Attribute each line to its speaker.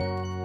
Speaker 1: you